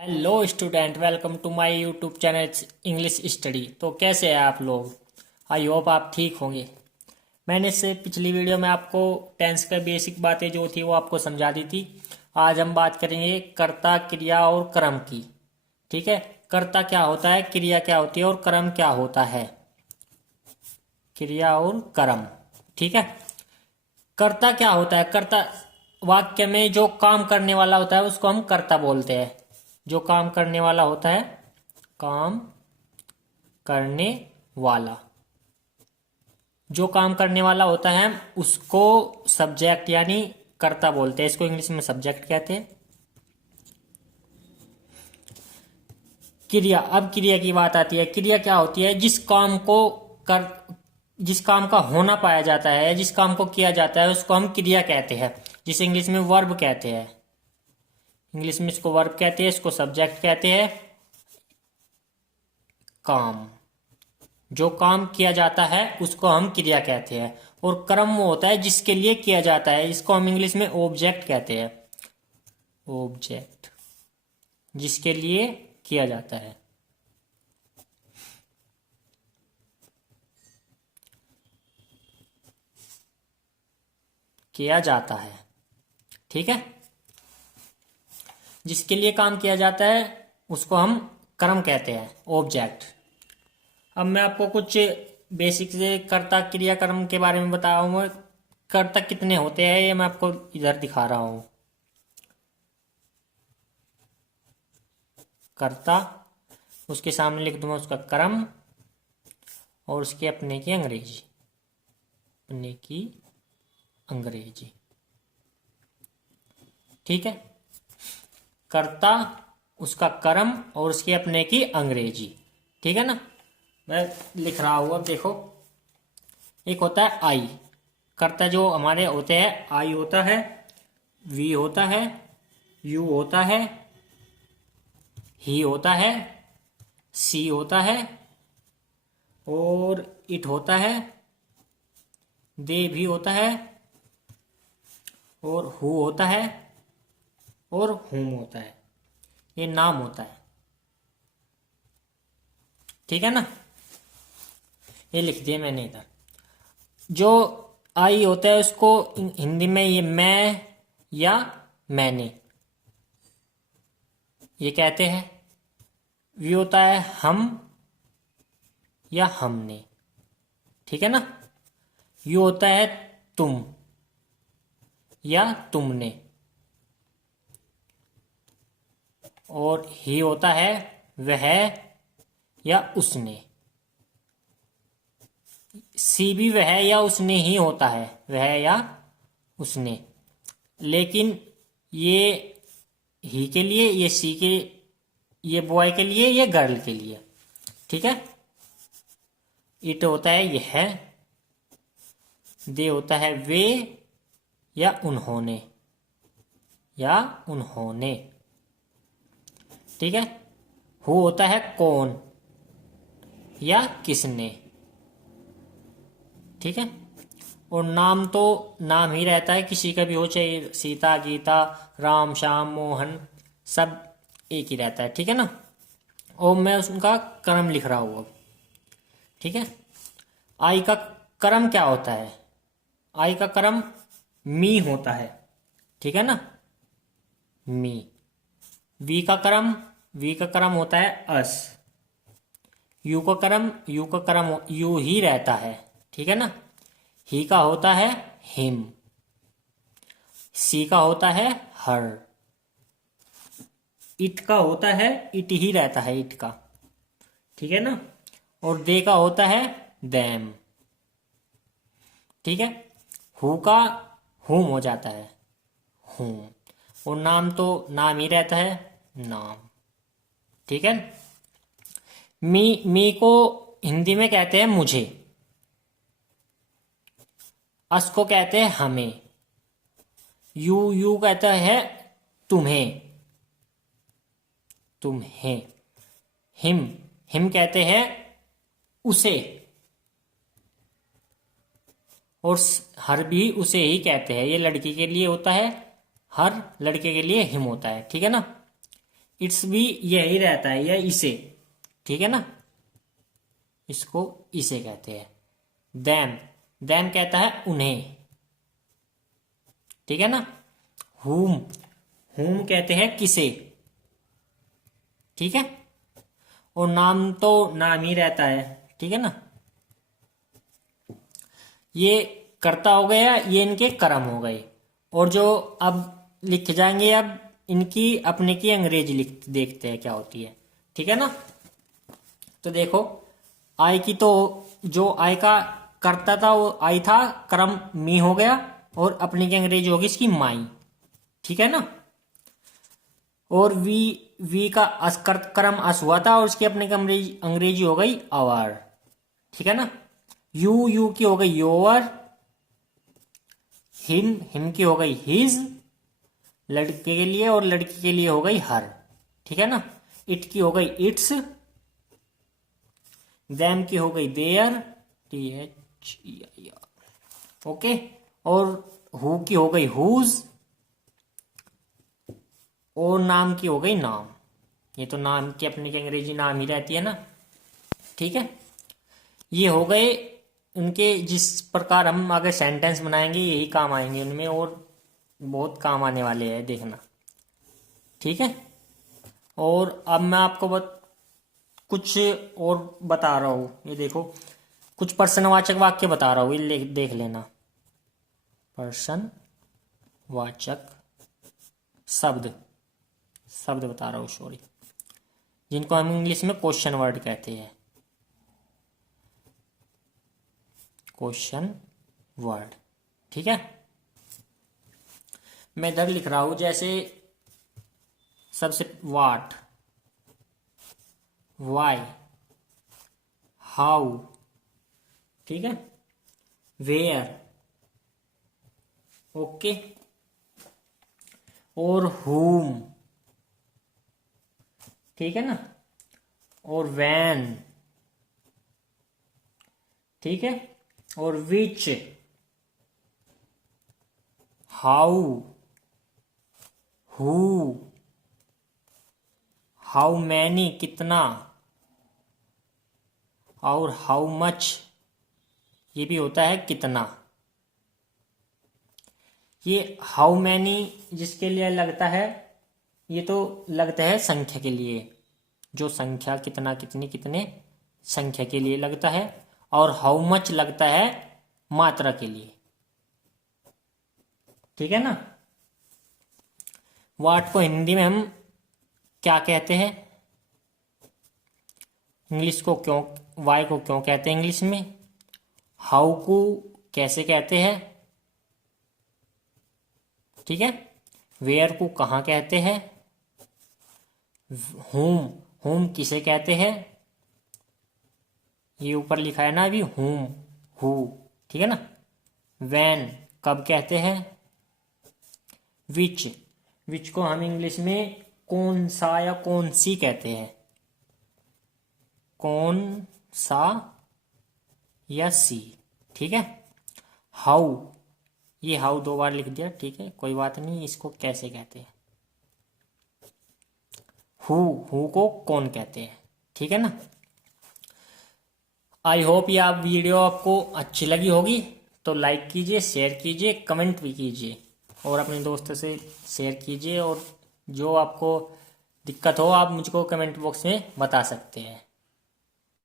Hello student, welcome to my YouTube channel English study. तो कैसे हैं आप लोग? आई होप आप ठीक होंगे। मैंने इससे पिछली वीडियो में आपको टेंस का बेसिक बातें जो थी वो आपको समझा दी थी। आज हम बात करेंगे कर्ता, क्रिया और कर्म की। ठीक है, कर्ता क्या होता है, क्रिया क्या होती है और कर्म क्या होता है। क्रिया और कर्म। ठीक है, कर्ता क्या होता है? कर्ता वाक्य में जो काम करने वाला होता है उसको हम कर्ता बोलते हैं। जो काम करने वाला होता है, काम करने वाला, जो काम करने वाला होता है उसको सब्जेक्ट यानी कर्ता बोलते हैं। इसको इंग्लिश में सब्जेक्ट कहते हैं। क्रिया, अब क्रिया की बात आती है। क्रिया क्या होती है? जिस काम का होना पाया जाता है, जिस काम को किया जाता है उसको हम क्रिया कहते हैं, जिसे इंग्लिश में वर्ब कहते हैं। इंग्लिश में इसको वर्ब कहते हैं, इसको सब्जेक्ट कहते हैं। काम, जो काम किया जाता है उसको हम क्रिया कहते हैं। और कर्म वो होता है जिसके लिए किया जाता है, इसको हम इंग्लिश में ऑब्जेक्ट कहते हैं। ऑब्जेक्ट, जिसके लिए किया जाता है। किया जाता है, ठीक है। जिसके लिए काम किया जाता है उसको हम कर्म कहते हैं, ऑब्जेक्ट। अब मैं आपको कुछ बेसिक से कर्ता, क्रिया, कर्म के बारे में बताऊंगा। कर्ता कितने होते हैं ये मैं आपको इधर दिखा रहा हूं। कर्ता, उसके सामने लिख दूंगा उसका कर्म और उसके अपने की अंग्रेजी, अपने की अंग्रेजी। ठीक है, कर्ता, उसका कर्म और उसके अपने की अंग्रेजी। ठीक है ना, मैं लिख रहा हूं। अब देखो, एक होता है आई। कर्ता जो हमारे होते हैं, आई होता है, वी होता है, यू होता है, ही होता है, सी होता है और इट होता है, दे भी होता है और हु होता है और हुम होता है। ये नाम होता है। ठीक है ना, ये लिख दिया मैंने इधर। जो आई होता है उसको हिंदी में ये मैं या मैंने ये कहते हैं। वी होता है हम या हमने। ठीक है ना, यू होता है तुम या तुमने। और ही होता है वह या उसने। सी भी वह या उसने ही होता है, वह या उसने। लेकिन ये ही के लिए, ये सी के, ये बॉय के लिए, ये गर्ल के लिए। ठीक है, इट होता है यह, दे होता है वे या उन्होंने, या उन्होंने। ठीक है, हु होता है कौन या किसने। ठीक है, और नाम तो नाम ही रहता है, किसी का भी हो, चाहे सीता, गीता, राम, श्याम, मोहन, सब एक ही रहता है। ठीक है ना, और मैं उनका कर्म लिख रहा हूं अब। ठीक है, आई का कर्म क्या होता है? आई का कर्म मी होता है। ठीक है ना, मी। वी का कर्म, वी का कर्म होता है अस। यू का कर्म, यू का कर्म यू ही रहता है। ठीक है ना, ही का होता है हिम। सी का होता है हर। इट का होता है इट ही रहता है, इट का। ठीक है ना, और दे का होता है देम। ठीक है, हु का हुम हो जाता है, हुम। और नाम तो नाम ही रहता है, नाम। ठीक है, मी को हिंदी में कहते हैं मुझे। अस को कहते हैं हमें। यू कहता है तुम्हें, तुम्हें। हिम, हिम कहते हैं उसे। और हर भी उसे ही कहते हैं। ये लड़की के लिए होता है हर, लड़के के लिए हिम होता है। ठीक है ना, इट्स भी यही रहता है, या इसे, ठीक है ना, इसको इसे कहते हैं। देम, देम कहता है उन्हें, ठीक है ना। हुम, हुम कहते हैं किसे, ठीक है। और नाम तो नाम ही रहता है, ठीक है ना। ये कर्ता हो गया, ये इनके कर्म हो गए। और जो अब लिख जाएंगे, अब इनकी अपने की अंग्रेजी लिख देखते हैं क्या होती है, ठीक है ना। तो देखो, आई की तो जो आई का कर्ता था वो आई था, कर्म मी हो गया, और अपने की अंग्रेजी होगी इसकी माई, ठीक है ना। और वी का कर्म अस हुआ था, और उसकी अपने की अंग्रेजी हो गई आवर, ठीक है ना। यू की हो गई योर, हिम की हो गई हिज, लड़के के लिए और लड़की के लिए हो गई हर, ठीक है ना। इट की हो गई इट्स, देम की हो गई देयर, THEIR, ओके। और हु की हो गई हुज, और नाम की हो गई नाम। ये तो नाम की अपने की अंग्रेजी नाम ही रहती है ना, ठीक है। ये हो गए उनके, जिस प्रकार हम आगे सेंटेंस बनाएंगे यही काम आएंगे उनमें, और बहुत काम आने वाले हैं, देखना, ठीक है। और अब मैं आपको कुछ और बता रहा हूं, ये देखो, कुछ प्रश्नवाचक वाक्य बता रहा हूं, ये देख लेना। प्रश्नवाचक शब्द, शब्द बता रहा हूं, सॉरी, जिनको हम इंग्लिश में क्वेश्चन वर्ड कहते हैं, क्वेश्चन वर्ड, ठीक है। मैं इधर लिख रहा हूं, जैसे सबसे व्हाट, वाई, हाउ, ठीक है, वेयर, ओके, और whom, ठीक है ना, और when, ठीक है, और which, how, who, how many कितना, और how much, ये भी होता है कितना। ये हाउ मैनी जिसके लिए लगता है, ये तो लगता है संख्या के लिए, जो संख्या कितना, कितनी, कितने, संख्या के लिए लगता है। और हाउ मच लगता है मात्रा के लिए, ठीक है ना। वाट को हिंदी में हम क्या कहते हैं, इंग्लिश को क्यों, वाई को क्यों कहते हैं इंग्लिश में, हाउ को कैसे कहते हैं, ठीक है, वेयर को कहाँ कहते हैं, होम किसे कहते हैं, ये ऊपर लिखा है ना अभी, होम, हु, ठीक है ना। वैन कब कहते हैं, विच को हम इंग्लिश में कौन सा या कौन सी कहते हैं, कौन सा या सी, ठीक है। हाउ, ये हाउ 2 बार लिख दिया, ठीक है, कोई बात नहीं, इसको कैसे कहते हैं। हु को कौन कहते हैं, ठीक है ना। आई होप ये आप वीडियो आपको अच्छी लगी होगी, तो लाइक कीजिए, शेयर कीजिए, कमेंट भी कीजिए, और अपने दोस्तों से शेयर कीजिए। और जो आपको दिक्कत हो आप मुझको कमेंट बॉक्स में बता सकते हैं।